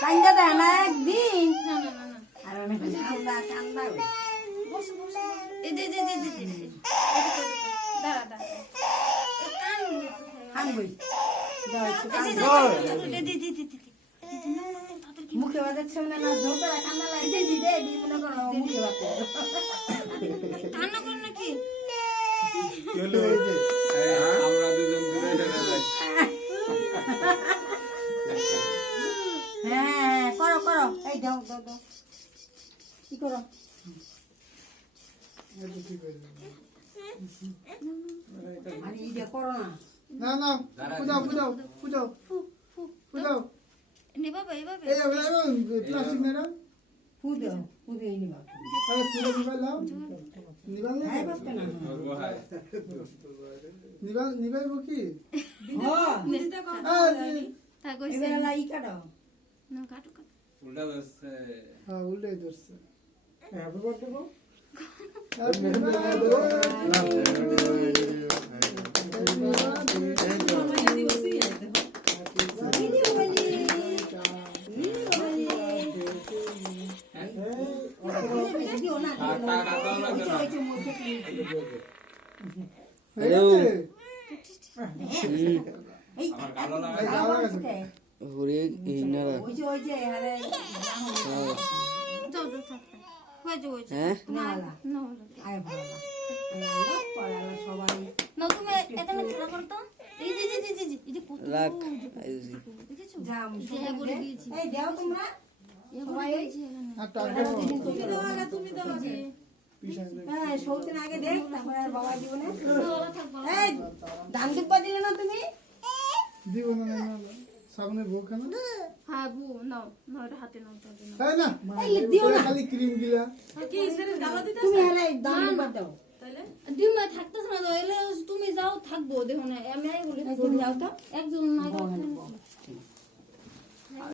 কান্দা দেয় না একদিন না না না না আর অনেক কান্দা কান্দা বসো বসো এই যে দাঁড়া দাঁড়া হাঙ্গুই মুখে বাজাচ্ছে না না ঝোঁকা কান্না লাগছে দিদে মনে করো মুখে বাজছে কান্না করো নাকি আমরা দুজন দূরে চলে যাই হ্যাঁ করো করো এই দাও দাও দাও কি করো আরে এই যে করো না না না পূজাও নে বাবা এভাবে এই প্লাস্টিক না ফুদে ফুদে নিবা আরে পুরো নিবাল নাও নিবাল না হ্যাঁ বাপ না নিবাল কি হ্যাঁ তা কইছে এবারে লাই কাটো না কাটো কাটো উল্টা ধরছে হ্যাঁ উল্টে ধরছে হ্যাপি বার্থডে গো আমার ভালো লাগে ঘুরে এই না ওই যে আরে যাও যাও থাক হয়ে যাও হ্যাঁ না না আয় ভালো আল্লাহ পড়ালা সবাই না তুমি এখানে খেলা করতো এই যে এই যে কত রাখ দেখেছো জাম যে হ্যাঁ বলে দিয়েছি এই দাও তোমরা সবাই দিয়েছি এখানে আর টাকা তুমি দাও আগে হ্যাঁ সৌদিন আগে দেখ তারপরে আর বাবা দিব না ওরা থাকবো এই ধান দুব্বা দিলে না তুমি দিব না সামনে ভোগ খানা হ্যাঁ বু নাও নাও এটা হাতে নাও তাহলে নাও তাই না এই দিও না খালি ক্রিম গিলা তুমি আরে ধান দুব্বা দাও ডিম থাকতেছ না তো এলে তুমি যাও থাকবো দেখো না আমি বলি তুমি যাও তো একজন না